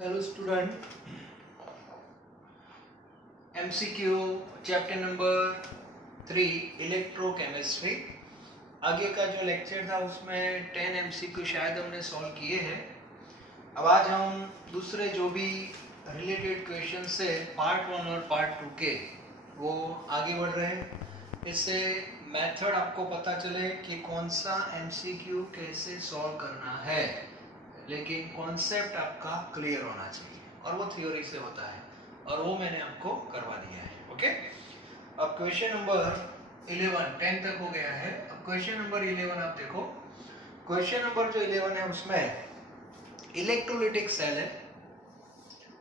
Hello student, MCQ chapter number 3 electrochemistry. आगे का जो लेक्चर था उसमें 10 एमसीक्यू शायद हमने सॉल्व किए हैं। अब आज हम दूसरे जो भी रिलेटेड क्वेश्चन से पार्ट 1 और पार्ट 2 के वो आगे बढ़ रहे हैं। इससे मेथड आपको पता चले कि कौन सा एमसीक्यू कैसे सॉल्व करना है, लेकिन कॉन्सेप्ट आपका क्लियर होना चाहिए और वो थ्योरी से होता है और वो मैंने आपको करवा दिया है। ओके, अब क्वेश्चन नंबर 11 10 तक हो गया है। अब क्वेश्चन नंबर 11 आप देखो। क्वेश्चन नंबर जो 11 है उसमें इलेक्ट्रोलिटिक सेल है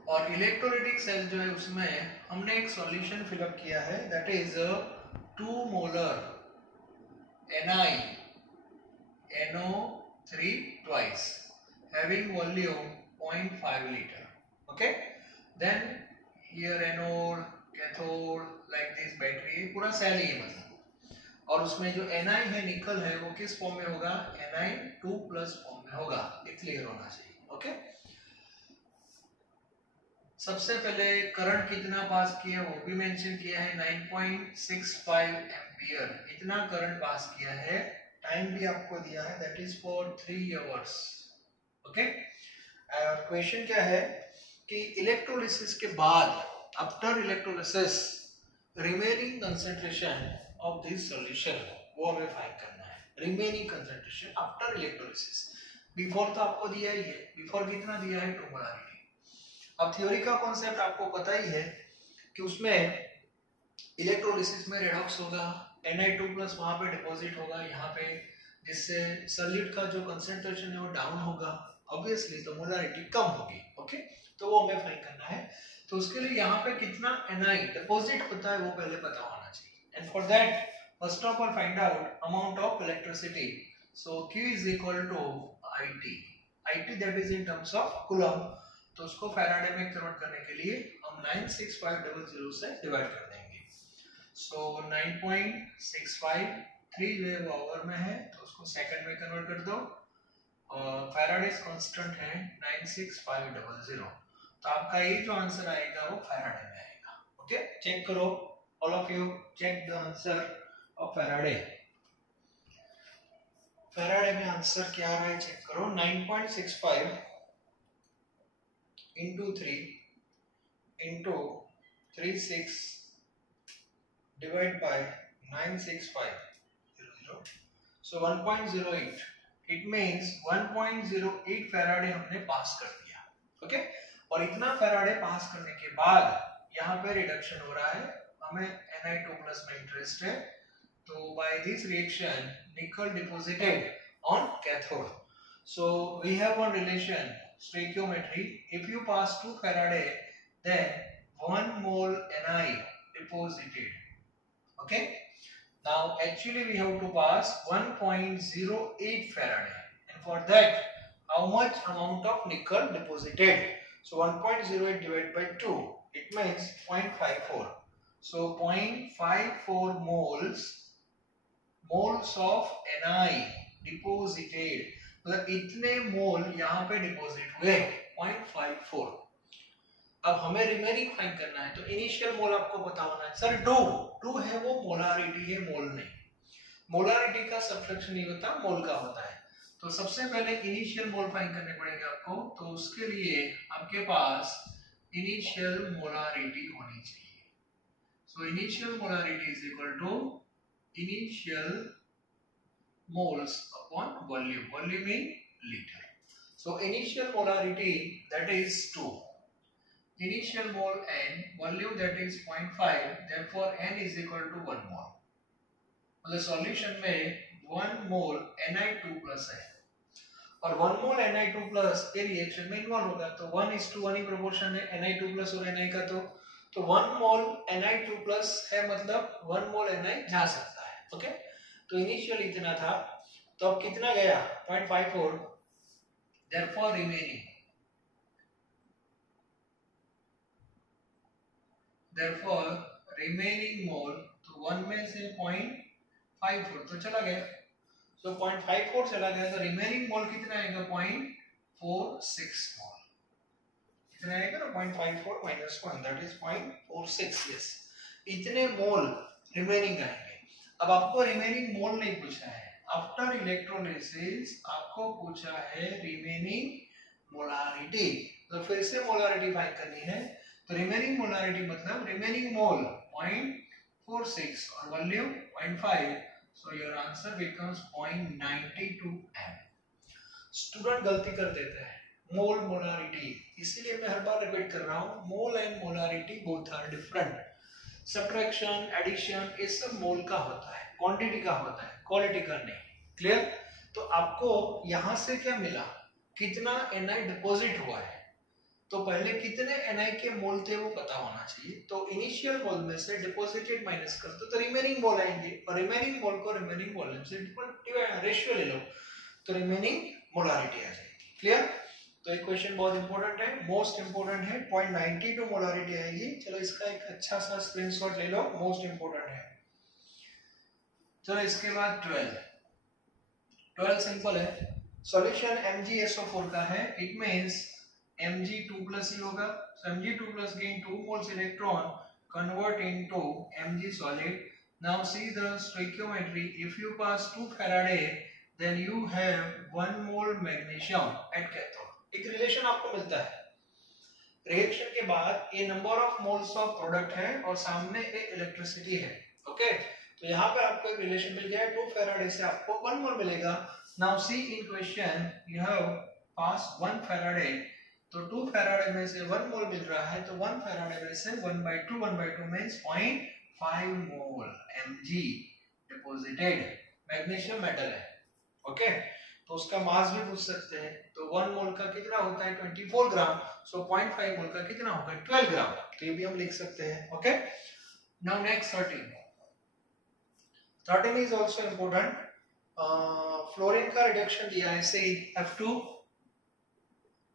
और इलेक्ट्रोलिटिक सेल जो है उसमें हमने एक सॉल्यूशन फिलअप किया है, that is 2 molar NiNO3 twice having volume 0.5 liter. Okay, then here anode, cathode, like this battery पूरा सेल ही है मतलब। और उसमें जो Ni है, निकल है, वो किस फॉर्म में होगा? Ni2+ फॉर्म में होगा। ये क्लियर होना चाहिए। ओके, सबसे पहले करंट कितना पास किया वो भी मेंशन किया है, 9.65 एम्पियर इतना करंट पास किया है। टाइम भी आपको दिया है, that is for 3 hours. Okay, question क्या है कि इलेक्ट्रोलिसिस के बाद, after electrolysis, remaining concentration of this solution वो हमें फाइंड करना है। Remaining concentration after electrolysis. Before तो आपको दिया ही है, बिफोर कितना दिया है? 2 मोलारिटी। अब थ्योरी का कॉन्सेप्ट आपको पता ही है कि उसमें इलेक्ट्रोलिसिस में रेडॉक्स होगा, Ni2+ वहां पे डिपॉजिट होगा यहाँ पे, जिससे सॉल्यूट का जो कंसंट्रेशन है वो डाउन होगा, ऑब्वियसली तो मोलारिटी कम होगी। ओके, तो वो हमें फाइंड करना है। तो उसके लिए यहाँ पे कितना Ni डिपॉजिट होता है वो पहले पता होना चाहिए। And for that first of all find out amount of electricity. So Q is equal to IT that is in terms of coulomb. तो उसको फैराडे में कन्वर्ट करने के लिए हम 96500 से डिवाइड कर देंगे। सो 9.65 3 जो है वो आवर में है, तो उसको सेकंड में कन्वर्ट कर दो और फैराडेज कांस्टेंट है 96500। तो आपका ये जो आंसर आएगा वो फैराडे में आएगा। ओके, चेक करो, all of you check the answer of Faraday. Faraday में आंसर क्या आ रहा है चेक करो। 9.65 into 3 into 36 divide by 96500, so 1.08. It means 1.08 Faraday हमने पास कर दिया। ओके, और इतना फैराडे पास करने के बाद यहाँ पे रिडक्शन हो रहा है, हमें Ni2+ में इंटरेस्ट है। तो by this reaction nickel deposited on cathode. So we have one relation, stoichiometry. If you pass 2 Faraday, then 1 mole Ni deposited. Okay, now actually we have to pass 1.08 Faraday, and for that how much amount of nickel deposited? So 1.08 divided by 2, it means 0.54. So 0.54 moles of Ni deposited, मतलब इतने मोल यहाँ पे deposit हुए 0.54। अब हमें remaining find करना है, तो इनिशियल मोल आपको पता होना है। सर 2 है वो मोलारिटी है, मोल नहीं। मोलारिटी का सब्ट्रैक्शन नहीं होता, मोल का होता है। तो सबसे पहले इनिशियल मोल फाइंड करने पड़ेंगे आपको। तो उसके लिए आपके पास इनिशियल मोलारिटी होनी चाहिए। So initial molarity is equal to initial moles upon volume, volume in liter. So initial molarity, that is 2, initial mole n, volume that is 0.5, therefore n is equal to 1 mole. मतलब solution में 1 मोल Ni2+ है और 1 मोल Ni2+ के reaction में involve होगा, तो 1:1 ही proportion है Ni2+ और Ni का। तो 1 मोल Ni2+ है, मतलब 1 मोल Ni जा सकता है। ओके, तो इनिशियल इतना था, तो अब कितना गया? 0.54, therefore remaining मोल, तो 1 में से 0.54 तो चला गया, सो 0.54 चला गया, तो रिमेनिंग मोल कितना आएगा? 0.46 मोल। कितना आएगा ना 0.54 माइनस 1 दैट इज 0.46 यस इतने मोल रिमेनिंग आएंगे। अब आपको रिमेनिंग मोल नहीं पूछा है, आफ्टर इलेक्ट्रोलिसिस आपको पूछा है रिमेनिंग मोलारिटी। तो फिर से मोलारिटी फाइंड करनी है, तो रिमेनिंग मोलारिटी मतलब रिमेनिंग मोल 0.46 और volume 0.5, so your answer becomes 0.92 m। Student गलती कर देते हैं मोल मोलारिटी, इसीलिए मैं हर बार रिपीट कर रहा हूं mole and molarity both are different. Subtraction addition ये सब मोल का होता है, क्वांटिटी का होता है, क्वालिटी का नहीं। क्लियर? तो आपको यहां से क्या मिला, कितना Na डिपॉजिट हुआ है, तो पहले कितने Na के मोल थे वो पता होना चाहिए। तो इनिशियल मोल में से डिपॉजिटेड माइनस कर दो तो रिमेनिंग मोल आएंगे, और रिमेनिंग मोल को रिमेनिंग वॉल्यूम से रेशियो ले लो तो रिमेनिंग मोलारिटी आ जाएगी। क्लियर? तो एक क्वेश्चन बहुत इंपॉर्टेंट है, मोस्ट इंपॉर्टेंट है, 0.92 मोलारिटी आएगी। चलो इसका एक अच्छा सा स्क्रीनशॉट ले लो, मोस्ट इंपॉर्टेंट है। चलो इसके बाद 12 सिंपल है, सॉल्यूशन MgSO4 का है, इट मींस Mg2+ होगा, so Mg2+ gain 2 moles electron convert into Mg solid. Now see the stoichiometry, if you pass 2 Faraday then you have 1 mole magnesium at cathode। एक relation आपको मिलता है, reaction के बाद ये number of moles of product है और सामने एक इलेक्ट्रिसिटी है। ओके, तो यहाँ पे आपको एक रिलेशन मिल गया है, 2 फैराडे से आपको 1 मोल मिलेगा। Now see in question you have pass 1 Faraday, तो 2 फैराडे में से 1 मोल मिल रहा है, तो 1 फैराडे में से 1/2 मींस 0.5 मोल Mg डिपॉजिटेड। मैग्नीशियम मेटल है, ओके, तो उसका मास भी पूछ सकते हैं, तो 1 मोल का कितना होता है 24 ग्राम, सो 0.5 मोल का कितना होगा 12 ग्राम, तो ये भी हम लिख सकते हैं। Okay, now next 13 is also important. Fluorine का रिडक्शन दिया है, से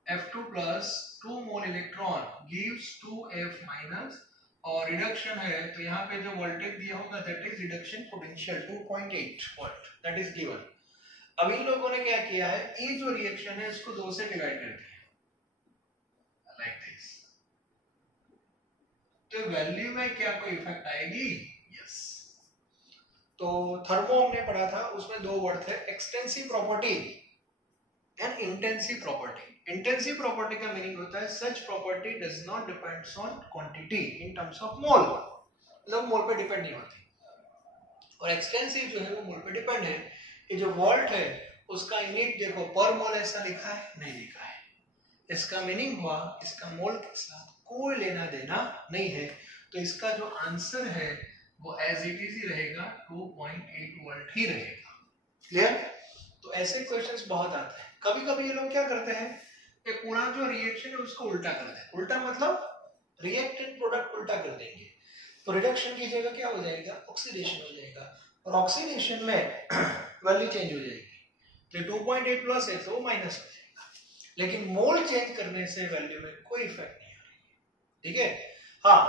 F2 plus 2 मोल इलेक्ट्रॉन गिव्स 2F माइनस, और रिडक्शन है तो यहाँ पे जो वोल्टेज दिया होगा that is reduction potential 2.8 volt that is given. अब इन लोगों ने क्या किया है, ये जो रिएक्शन है इसको 2 से डिवाइड कर दिया लाइक दिस, तो वैल्यू में क्या कोई इफेक्ट आएगी? यस। तो थर्मो हमने पढ़ा था, उसमें 2 वर्ड थे, extensive property and intensive property. Intensive property का मीनिंग होता है सच property does not depends on quantity in terms of mole, मतलब मोल पे डिपेंड नहीं होती, और एक्सटेंसिव जो है वो मोल पे डिपेंड है। ये जो वोल्ट है उसका यूनिट देखो पर मोल ऐसा लिखा है, नहीं लिखा है, इसका मीनिंग हुआ इसका मोल के साथ कोई लेना देना नहीं है, तो इसका जो आंसर है वो एज इट इज ही रहेगा, 2.8 वोल्ट ही रहेगा। क्लियर? तो ऐसे क्वेश्चंस बहुत आते हैं। कभी कभी ये लोग क्या करते हैं कि पूरा जो रिएक्शन है उसको उल्टा कर देते हैं, उल्टा मतलब रिएक्टेंट प्रोडक्ट उल्टा कर देंगे, तो रिडक्शन की जगह क्या हो जाएगा, ऑक्सीडेशन हो जाएगा, और ऑक्सीडेशन में वैल्यू चेंज हो जाएगी, तो 2.8 प्लस है तो माइनस हो जाएगा, लेकिन मोल चेंज करने से वैल्यू में कोई इफेक्ट नहीं आ रही। ठीक है? हाँ,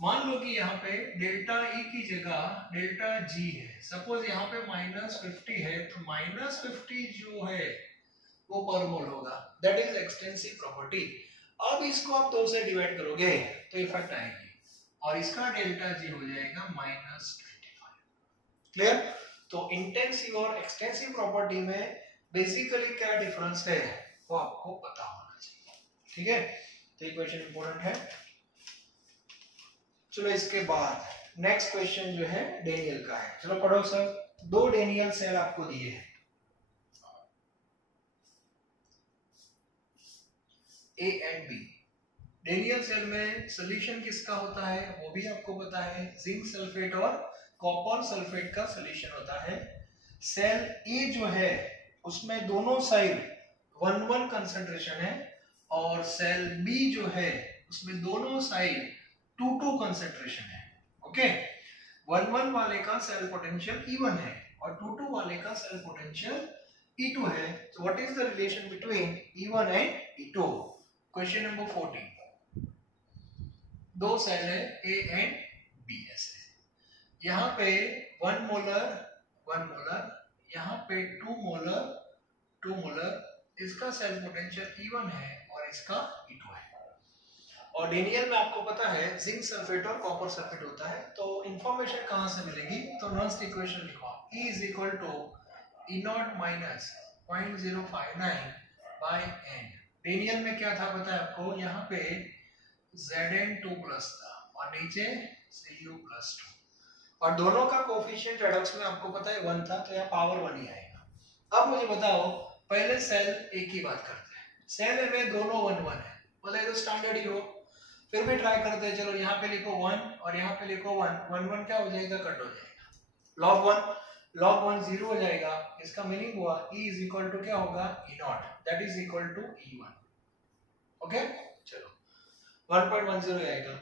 मान लो कि यहाँ पे डेल्टा E की जगह डेल्टा G है, सपोज यहाँ पे -50 है, तो -50 जो है वो पर मोल होगा, दैट इज एक्सटेंसिव प्रॉपर्टी। अब इसको आप 2 से डिवाइड करोगे तो इफेक्ट आएगी, और इसका डेल्टा G हो जाएगा -25। क्लियर? तो इंटेंसिव और एक्सटेंसिव प्रॉपर्टी में बेसिकली क्या डिफरेंस है वो आपको पता होना चाहिए। ठीक है? तो ये क्वेश्चन इंपॉर्टेंट है। चलो इसके बाद नेक्स्ट क्वेश्चन जो है डेनियल का है। चलो पढ़ो सर, 2 डेनियल सेल आपको दिए हैं, A and B। Daniell cell में सोल्यूशन किसका होता है वो भी आपको पता है, जिंक सल्फेट और कॉपर सल्फेट का सोल्यूशन होता है। सेल ए जो है उसमें दोनों साइड 1-1 कंसंट्रेशन है, और सेल बी जो है उसमें दोनों साइड 2-2 कंसंट्रेशन है। ओके, 1-1 वाले का सेल पोटेंशियल E1 है और 2-2 वाले का सेल पोटेंशियल E2 है। So what is the relation between E1 and E2? Question number 14। दो सेल है A एंड B ऐसे, यहाँ पे 1 मोलर 1 मोलर, यहाँ पे 2 मोलर 2 मोलर, इसका सेल पोटेंशियल E1 है और इसका E2 है। और डेनियल में आपको पता है जिंक सल्फेट और कॉपर सल्फेट होता है। तो इंफॉर्मेशन कहां से मिलेगी, तो नर्स्ट इक्वेशन लिखो, E is equal to E0 minus 0.059 by n। Daniell में क्या था पता है आपको, यहाँ पे Zn2 प्लस था और नीचे Cu प्लस 2, और दोनों का कोफिशिएंट रेडॉक्स में आपको पता है 1 था, तो यहाँ पावर 1 ही आएगा। अब मुझे बताओ, पहले सेल ए की बात करते हैं। सेल ए में दोनों 1 1 है, बोले तो स्टैंडर्ड ही हो, फिर भी ट्राई करते हैं। चलो यहाँ पे लिखो 1 और यहाँ पे लिखो 1, 1 1 क्या हो जाएगा, कट हो जाएगा। log 1 0 हो जाएगा। इसका मीनिंग हुआ E इज इक्वल टू क्या होगा, E0, that is equal to E1। Okay, चलो 1.10 आएगा।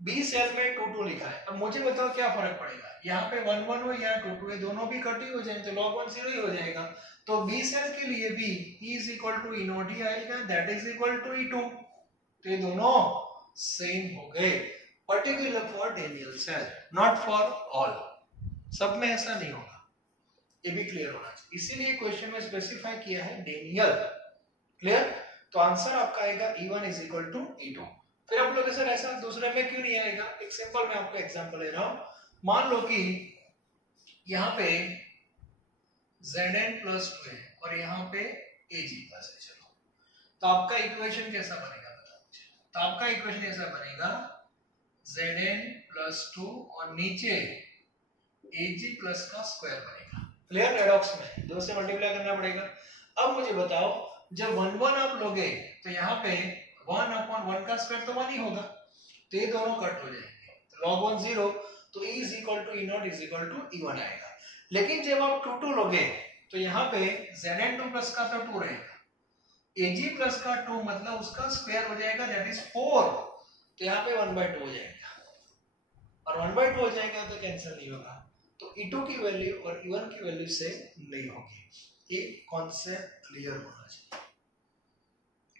बी सेल में 2 2 लिखा है। अब मुझे बताओ क्या फर्क पड़ेगा, यहाँ पे 1 1 हो, यहाँ 2 2 है, दोनों भी कट ही हो जाएंगे, तो log 1 0 ही हो जाएगा। तो बी सेल के लिए भी E is equal to E0 ही आएगा, that is equal to E2। तो ये दोनों सेम हो गए, particular for Daniell cell, not for all. सब में ऐसा नहीं होगा, ये भी क्लियर होना चाहिए, इसीलिए क्वेश्चन में स्पेसिफाई किया है डेनियल। क्लियर? तो आंसर आपका आएगा E1 is equal to E2। फिर आप लोग सर ऐसा दूसरे में क्यों नहीं आएगा, एक सिंपल मैं आपको एग्जांपल ले रहा हूं। मान लो कि यहाँ पे Zn प्लस 2 है और यहाँ पे Ag प्लस है। चलो, तो आपका इक्वेशन कैसा बनेगा बताओ मुझे। तो आपका इक्वेशन ऐसा बनेगा, Zn प्लस 2 और नीचे Ag प्लस का स्क्वायर बनेगा। क्लियर? रेडॉक्स में 2 से मल्टीप्लाई करना पड़ेगा। अब मुझे बताओ, जब 1 1 आप लोगे तो यहाँ पे 1 upon 1 का स्क्वायर तो 1 ही होगा, तो ये दोनों कट हो जाएंगे। तो log 1 0, तो E is equal to E0 is equal to E1 आएगा। लेकिन जब आप 2 2 लोगे तो यहाँ पे Zn2 प्लस का तो 2 रहेगा, Ag प्लस का 2 मतलब उसका स्क्वायर हो जाएगा, दैट इज 4। तो यहाँ पे 1/2 हो जाएगा, और 1/2 हो जाएगा तो कैंसिल नहीं होगा, तो E2 की वैल्यू और E1 की वैल्यू से नहीं होगी। ये कॉन्सेप्ट क्लियर होना चाहिए,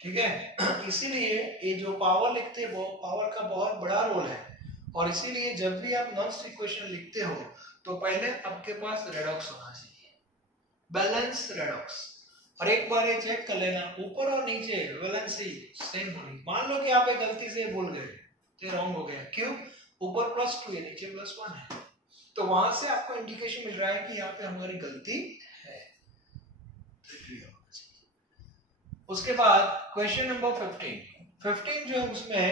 ठीक है? इसीलिए ये जो पावर लिखते हैं वो पावर का बहुत बड़ा रोल है, और इसीलिए जब भी आप नॉन इक्वेशन लिखते हो तो पहले आपके पास रेडॉक्स होना चाहिए, बैलेंस रेडॉक्स। और एक बार ये चेक कर लेना, ऊपर और नीचे बैलेंस ही सेम होनी। मान लो कि आप एक गलती से भूल गए तो रॉन्ग हो गया, क्यों? ऊपर +2 है, नीचे +1 है, तो वहां से आपको इंडिकेशन मिल रहा है कि यहाँ पे हमारी गलती है। उसके बाद क्वेश्चन नंबर 15 जो है उसमें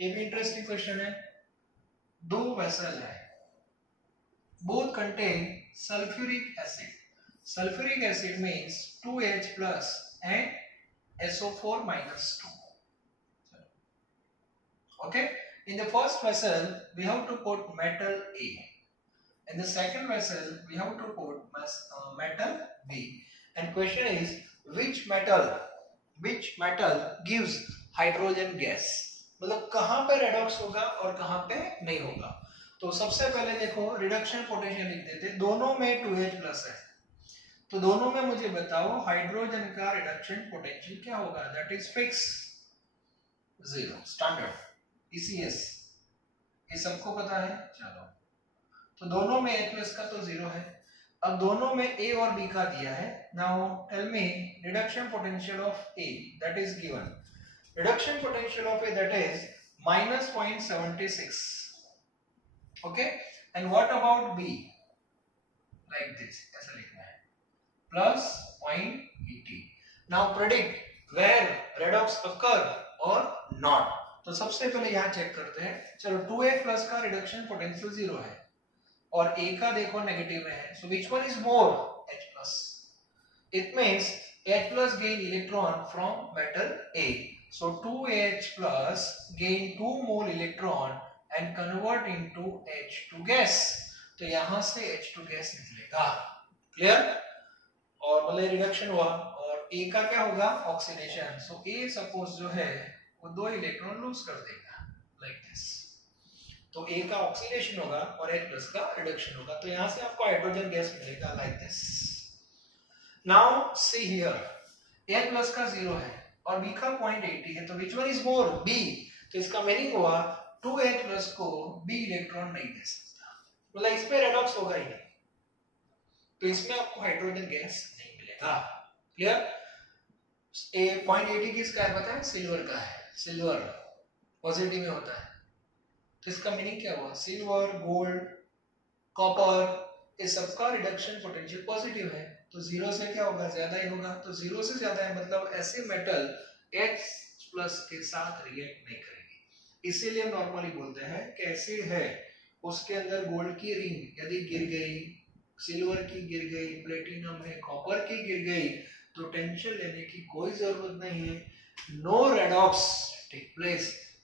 ये भी इंटरेस्टिंग क्वेश्चन है। 2 वेसल है, both contain sulphuric acid. Sulphuric acid means 2H plus and SO4 minus 2. Okay, in the first vessel we have to put metal A, in the second vessel we have to put metal B, and question is which metal gives hydrogen gas, मतलब कहां पे redox होगा और कहां पे नहीं होगा। तो सबसे पहले देखो, रिडक्शन पोटेंशियल लिख देते, दोनों में 2H प्लस है, तो दोनों में मुझे बताओ हाइड्रोजन का रिडक्शन पोटेंशियल क्या होगा, that is fix 0 standard ECS, ये सबको पता है। चलो, तो दोनों में H+ का तो 0 है। अब दोनों में A और B का दिया है। Now tell me reduction potential of A, that is given, reduction potential of A that is -0.76, okay, and what about B, like this, ऐसा लिखना है, +0.80। Now predict where redox occur और नॉट। तो सबसे पहले यहाँ चेक करते हैं। चलो, 2H प्लस का रिडक्शन पोटेंशियल 0 है और A का देखो नेगेटिव में है, so which one is more, H plus. It means H plus gain electron from metal A, so 2H plus gain 2 mole electron and convert into H2 gas, तो यहाँ से H2 gas निकलेगा। Clear? और बोले reduction हुआ, और A का क्या होगा, ऑक्सीडेशन। सो A सपोज जो है वो 2 इलेक्ट्रॉन लूज कर देगा, लाइक दिस। तो A का ऑक्सीडेशन होगा और H प्लस का रिडक्शन होगा, तो यहाँ से आपको हाइड्रोजन गैस मिलेगा, like this. Now see here, H plus का 0 है और B का 0.80 है, तो which one is more, B। तो इसका मीनिंग हुआ 2H प्लस को B इलेक्ट्रॉन नहीं दे सकता, मतलब इसमें रेडॉक्स होगा ही नहीं, तो इसमें आपको हाइड्रोजन गैस नहीं मिलेगा। क्लियर? 0.80 किसका है पता है, सिल्वर का है, सिल्वर पॉजिटिव में होता है। तो इसका मीनिंग क्या हुआ? सिल्वर, गोल्ड, कॉपर, इस सबका रिडक्शन पोटेंशियल पॉजिटिव है, तो जीरो से क्या होगा? ज्यादा ही होगा। तो जीरो से ज्यादा है मतलब ऐसे मेटल H+ के साथ रिएक्ट नहीं करेगी। इसीलिए हम नॉर्मली बोलते हैं कि एसिड है, उसके अंदर गोल्ड की रिंग यदि गिर गई, सिल्वर की गिर गई, प्लेटिनम है, कॉपर की गिर गई, तो टेंशन लेने की कोई जरूरत नहीं है। No redox take place,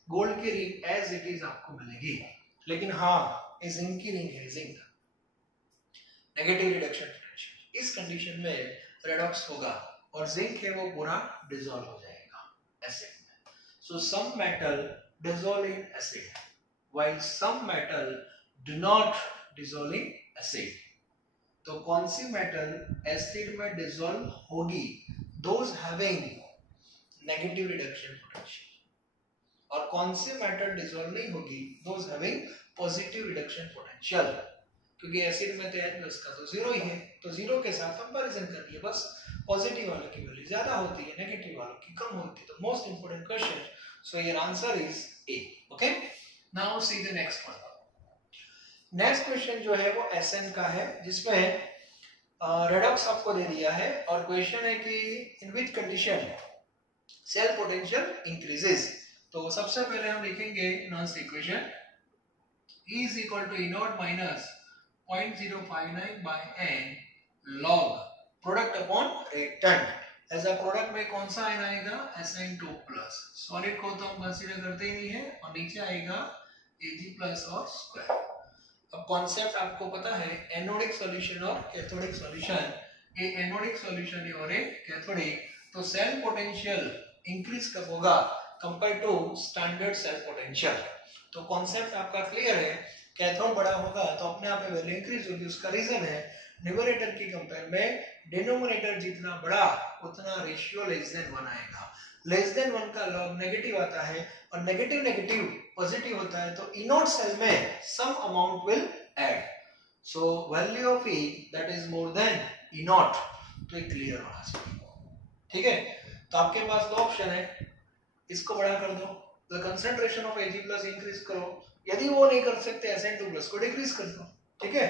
gold की रिंग एज इट इज आपको मिलेगी। लेकिन हाँ, जिंक की रिंग है, जिंक नेगेटिव रिडक्शन पोटेंशियल, इस कंडीशन में रेडॉक्स होगा और जिंक है वो पूरा डिसॉल्व हो जाएगा एसिड में। So some metal dissolve in acid while some metal do not dissolve in acid। तो कौन सी मेटल एसिड में डिसॉल्व होगी? those having negative reduction potential। और कौन सी मेटल डिसॉल्व नहीं होगी? those having positive reduction potential। क्योंकि एसिड में तो H+ का तो जीरो ही है, तो जीरो के साथ कंपैरिजन करनी है बस। पॉजिटिव वालों की वैल्यू ज्यादा होती है, नेगेटिव वालों की कम होती है। तो most important question, so your answer is a. Okay, now see the next one. Next question जो है वो SN का है, जिसमें रेडॉक्स आपको दे दिया है और क्वेश्चन है कि in which condition cell potential increases. तो सबसे पहले हम लिखेंगे नॉन equation, E is equal to E0 minus 0.059 by n log product upon reactant. As a product में कौन सा आयन आएगा? SN2+। सॉलिड को तो हम कंसीडर करते ही नहीं है, और नीचे आएगा Ag+ और स्क्वायर। अब कॉन्सेप्ट आपको पता है, एनोडिक सॉल्यूशन और कैथोडिक सॉल्यूशन। ये एनोडिक सॉल्यूशन है और एक कैथोडिक, तो सेल पोटेंशियल इंक्रीज कब होगा compare to standard cell potential? तो कॉन्सेप्ट आपका क्लियर है, कैथोड बड़ा होगा तो अपने आप वैल्यू इंक्रीज होगी। उसका रीजन है न्यूमरेटर की कंपेयर में डिनोमिनेटर जितना बड़ा उतना रेशियो लेस देन 1 आएगा। लेस देन 1 का लॉग नेगेटिव आता है और नेगेटिव नेगेटिव पॉजिटिव होता है, तो E0 सेल में some amount will add. So value of E that is more than E0, तो ये क्लियर होना चाहिए। ठीक है, तो आपके पास दो ऑप्शन है, इसको बड़ा कर दो, the concentration of Ag+ increase करो, यदि वो नहीं कर सकते SN2+ को डिक्रीज कर दो। ठीक है,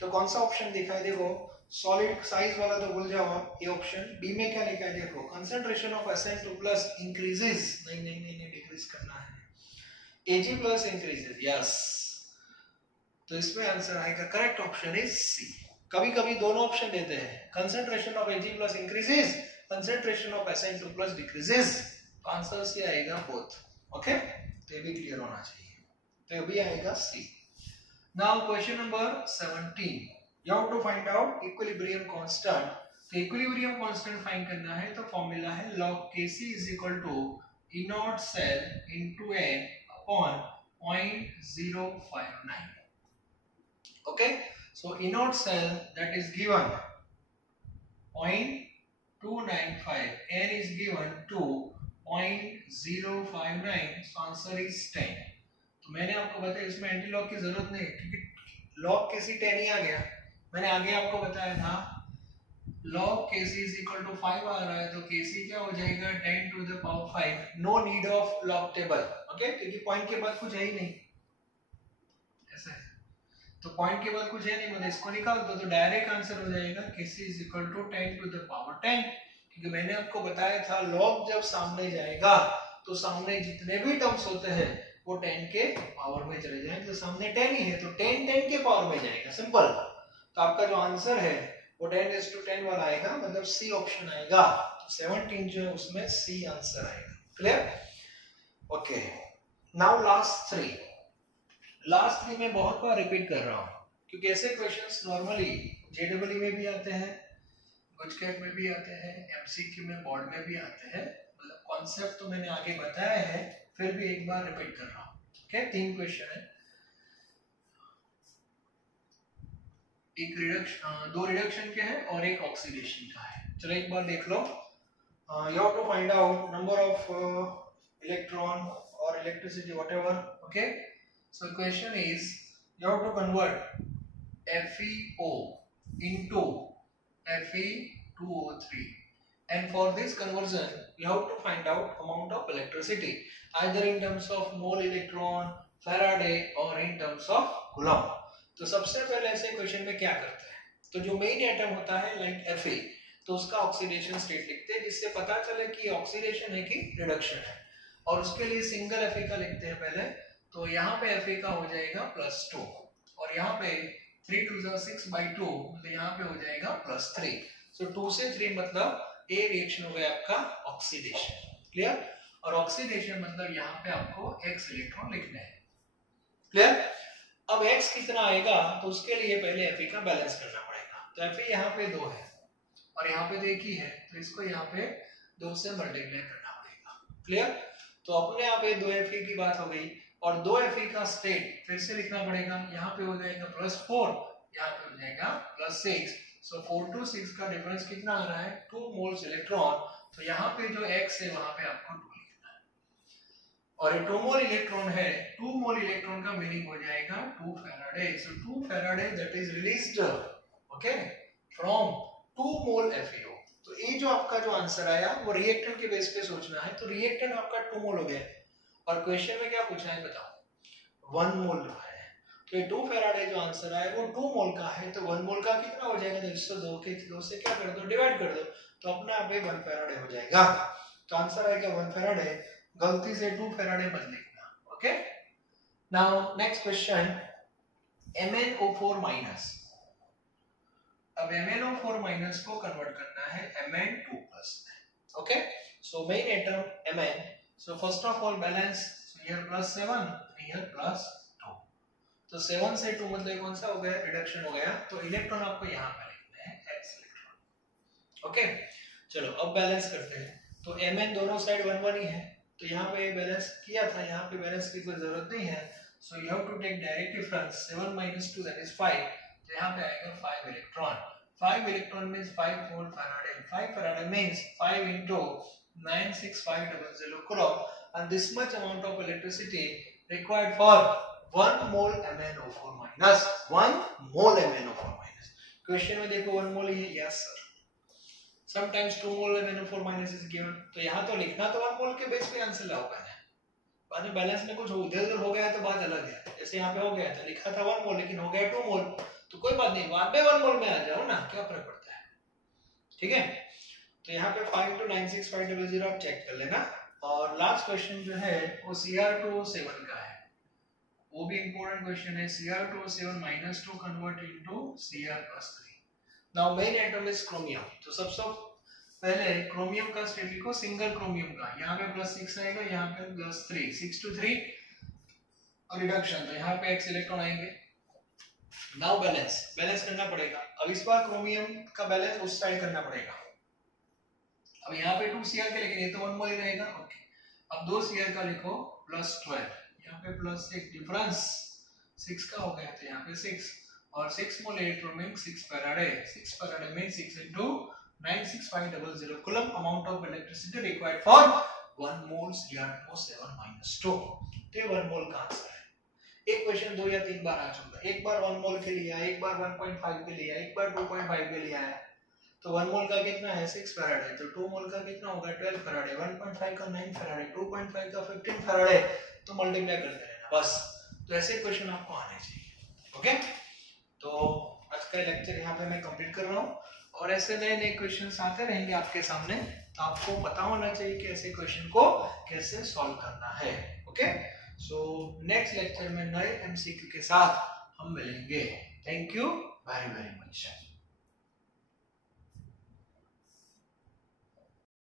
तो कौन सा ऑप्शन दिखाई? देखो सॉलिड साइज वाला तो भूल जाओ, ये ऑप्शन बी में क्या लिखा है? देखो कंसंट्रेशन ऑफ SN2+ इंक्रीजेस, नहीं नहीं नहीं नहीं डिक्रीज करना है, Ag+ इंक्रीजेस, यस। तो इसमें आंसर आएगा, करेक्ट ऑप्शन इज सी। कभी कभी दोनों ऑप्शन देते हैं, concentration of Ag+ increases, concentration of SN2+ decreases, तो आंसर सी आएगा बोथ। ओके, तो ये भी क्लियर होना चाहिए, तो ये भी आएगा C. Now question number 17, you have to find out equilibrium constant। तो इक्विलिब्रियम कांस्टेंट फाइंड करना है, तो फॉर्मूला है log Kc is equal to E0 cell into n upon 0.059। okay, so E0 cell that is given 0.295, n is given to 0.059, so answer is 10। तो मैंने आपको बताया इसमें एंटी लॉग की जरूरत नहीं, क्योंकि log Kc 10 ही आ गया। मैंने आगे आपको बताया था log Kc is equal to 5 आ रहा है, तो Kc क्या हो जाएगा 10 to the power 5। No need of log table, okay, क्योंकि पॉइंट के बाद कुछ है ही नहीं, ऐसा है, तो पॉइंट के बाद कुछ है नहीं, मतलब इसको निकाल दो तो डायरेक्ट आंसर हो जाएगा Kc is equal to 10 to the power 10। क्योंकि मैंने आपको बताया था लॉग जब सामने जाएगा तो सामने जितने भी टर्म्स होते हैं वो 10 के पावर में चले जाएंगे, तो सामने 10 ही है तो 10 10 के पावर में जाएगा, सिंपल। तो आपका जो आंसर है वो 10:10 वाला आएगा, मतलब सी ऑप्शन आएगा। तो 17 जो है उसमें सी आंसर आएगा। Clear? Okay, now last three में बहुत बार रिपीट कर रहा हूं, क्योंकि ऐसे क्वेश्चंस नॉर्मली जेडब्ल्यू में भी आते हैं, गुजकेट में भी आते हैं, एमसीक्यू में, बोर्ड में भी आते हैं। मतलब कॉन्सेप्ट तो मैंने आगे बताया है, फिर भी एक बार रिपीट कर रहा हूं। ओके, 3 क्वेश्चन है, एक रिडक्शन, 2 रिडक्शन के हैं और एक ऑक्सीडेशन का है। चलो एक बार देख लो। You have to find out number of electron और electricity whatever. Okay, so question is you have to convert FeO into Fe2O3 and for this conversion you have to find out amount of electricity either in terms of mole electron, Faraday or in terms of Coulomb. तो सबसे पहले ऐसे question में क्या करते हैं, तो जो मेन एटम होता है लाइक Fe, तो उसका ऑक्सीडेशन स्टेट लिखते हैं जिससे पता चले कि ऑक्सीडेशन है कि रिडक्शन है, और उसके लिए सिंगल Fe का लिखते हैं पहले। तो यहाँ पे Fe का हो जाएगा +2 और यहाँ पे 3 2 6/2 तो यहाँ पे हो जाएगा +3। सो 2 से 3 मतलब ए रिएक्शन हो गया आपका ऑक्सीडेशन। क्लियर? और ऑक्सीडेशन मतलब यहाँ पे आपको x इलेक्ट्रॉन लिखने हैं। क्लियर? अब x कितना आएगा तो उसके लिए पहले Fe का बैलेंस करना पड़ेगा। तो Fe यहाँ पे 2 है और यहाँ पे तो 1 ही है, तो इसको यहाँ पे 2 से मल्टीप्लाई करना पड़ेगा। क्लियर? तो अपने यहाँ पे 2 Fe की बात हो गई और 2 Fe का स्टेट फिर से लिखना पड़ेगा। यहाँ पे हो जाएगा +4, यहाँ पे हो जाएगा +6। सो 4 to 6 का डिफरेंस कितना आ रहा है, 2 मोल्स इलेक्ट्रॉन। तो यहाँ पे जो x है वहां पे आपको 2 लिखना है, और ये 2 मोल इलेक्ट्रॉन है। 2 मोल इलेक्ट्रॉन का मीनिंग हो जाएगा 2 Faraday. So 2 Faraday that is released okay from 2 mole FeO। तो ये जो आपका जो आंसर आया वो रिएक्टेंट के बेस पे सोचना है। तो रिएक्टेंट आपका 2 मोल हो गया और क्वेश्चन में क्या पूछा है बताओ, 1 मोल है। तो ये 2 फैराडे जो आंसर आया वो 2 मोल का है। तो 1 मोल का कितना हो जाएगा, तो इसको 2 से क्या कर दो, डिवाइड कर दो, तो अपने आप ही 1 फैराडे हो जाएगा। तो आंसर आएगा 1 फैराडे, गलती से 2 फैराडे मत लिखना। Okay, now next question, MnO4 minus. अब MnO4 को कन्वर्ट करना है Mn2+ में। Okay, so main atom Mn, so first of all balance, so here +7 here +2। तो 7 से 2 मतलब कौन सा हो गया, रिडक्शन हो गया। तो इलेक्ट्रॉन आपको यहाँ पे लिखने हैं x इलेक्ट्रॉन। ओके, चलो अब बैलेंस करते हैं। तो Mn दोनों साइड 1 1 ही है, तो यहाँ पे बैलेंस किया था, यहाँ पे बैलेंस की कोई जरूरत नहीं है। So you have to take direct difference, 7 - 2 that is 5। तो यहाँ पे आएगा 5 electron. 5 electron means 5 4 Faraday. 5 Faraday means 5 into 96500 coulomb, and this much amount of electricity required for 1 mole MnO4 minus। 1 mole MnO4 minus। Question में देखो 1 मोल ही है, yes sir. Sometimes 2 mole MnO4 minus is given। तो यहाँ तो लिखना तो 1 मोल के base पे आंसर लाओ पहले, बाद में बैलेंस में कुछ इधर-उधर हो गया तो बात अलग है। जैसे यहाँ पे हो गया था, लिखा था 1 मोल लेकिन हो गया 2 मोल, तो कोई बात नहीं, बाद में 1 मोल में आ जाओ ना, क्या फर्क पड़ता है। ठीक है, तो यहाँ पे 5 into 96500 आप चेक कर लेना। और लास्ट क्वेश्चन जो है वो Cr2O7 का है, वो भी इंपॉर्टेंट क्वेश्चन है। Cr2O7 -2 convert into Cr+3। Now main atom is chromium. तो सबसे पहले क्रोमियम का स्टेट लिखो, सिंगल क्रोमियम का। यहाँ पे +6 आएगा, यहाँ पे +3, 6 to 3 और रिडक्शन, तो यहाँ पे x इलेक्ट्रॉन आएंगे। नाउ बैलेंस करना पड़ेगा। अब इस बार क्रोमियम का बैलेंस उस साइड करना पड़ेगा। अब यहाँ पे 2 Cr के, लेकिन ये तो 1 मोल ही रहेगा। ओके, अब 2 Cr का लिखो +12, यहाँ पे +6, डिफरेंस 6 का हो गया, तो यहाँ पे 6 और 6 मोल इलेक्ट्रॉन में 6 फैराडे। 6 फैराडे में 6 into 96500 coulomb amount of electricity required for 1 mole Cr2O7 - 2। तो 1 मोल का आंसर है। एक क्वेश्चन 2 या 3 बार आ चुका है, एक बार 1 मोल के लिए आया, एक बार 1.5 के लिए आया, एक बार 2.5 के लिए आया। तो 1 मोल का कितना है, 6 फैराडे। तो 2 मोल का कितना होगा, 12 फैराडे। 1.5 का 9 फैराडे, 2.5 का 15 फैराडे। तो मल्टीप्लाई करते रहना बस। तो ऐसे क्वेश्चन आपको आने चाहिए। ओके, तो आज का लेक्चर यहाँ पे मैं कंप्लीट कर रहा हूँ, और ऐसे नए क्वेश्चंस आते रहेंगे आपके सामने। तो आपको पता होना चाहिए कि ऐसे क्वेश्चन को कैसे सॉल्व करना है। ओके, सो नेक्स्ट लेक्चर में नए MCQ के साथ हम मिलेंगे। Thank you very very much.